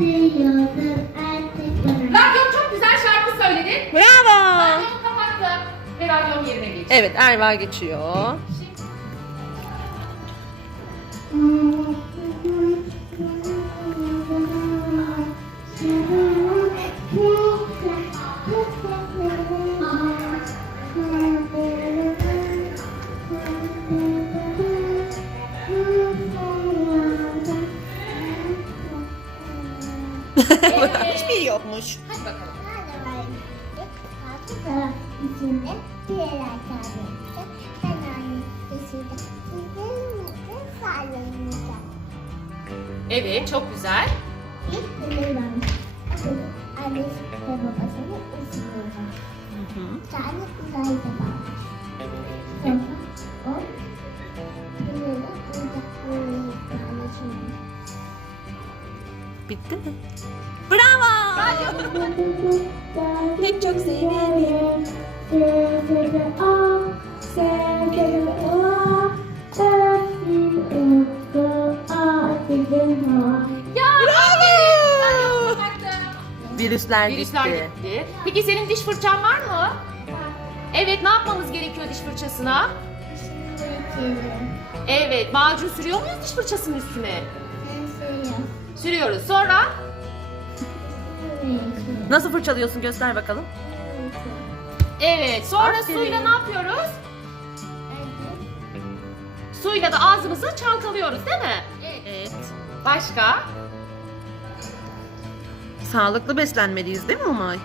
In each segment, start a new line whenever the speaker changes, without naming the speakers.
Yazıyordum artık bana.
Radyom çok güzel şarkı söyledin.
Bravo.
Radyomu kapattım ve radyom yerine geçti.
Evet Erva geçiyor.
Evet.
Hiçbir yokmuş.
Hadi bakalım.
İçinde. Ben.
Evet çok güzel.
İlk varmış. Annesi ve babasını üzülüyorlar.
Hı. Bitti mi? Bravo. Pek çok.
Ya
Bravo. Virüsler,
Virüsler
gitti.
gitti. Peki senin diş fırçan var mı? Evet ne yapmamız gerekiyor diş fırçasına? Evet macun sürüyor muyuz diş fırçasının üstüne? Sürüyoruz. Sonra
Nasıl fırçalıyorsun göster bakalım.
evet sonra
Aferin.
suyla ne yapıyoruz? Suyla da ağzımızı çalkalıyoruz değil mi? Evet. Başka?
Sağlıklı beslenmeliyiz değil mi Umay?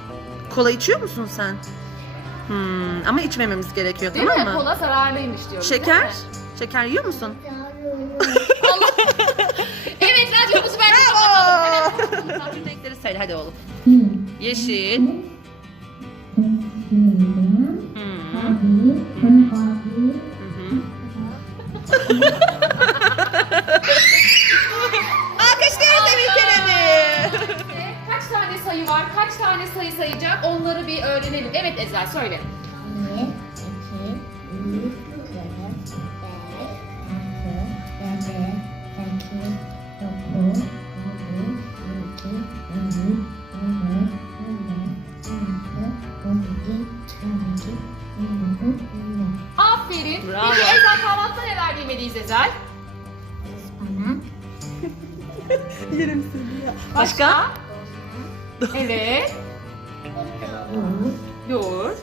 Kola içiyor musun sen? Hmm, ama içmememiz gerekiyor
Değil
tamam
mi?
mı?
Kola zararlıymış diyoruz.
Şeker? Şeker yiyor musun? Hadi oğlum. Yeşil. Hı hı. Hı hı. Alkışlıyoruz Emin Kerem'i.
Kaç tane sayı var? Kaç tane sayı sayacak? Onları bir öğrenelim. Evet Ezel söyle. Aferin.
Bravo.
Peki Ezel kahvaltıda neler yemeliyiz Ezel?
Yerim seni ya. Başka?
Evet. Yoğurt.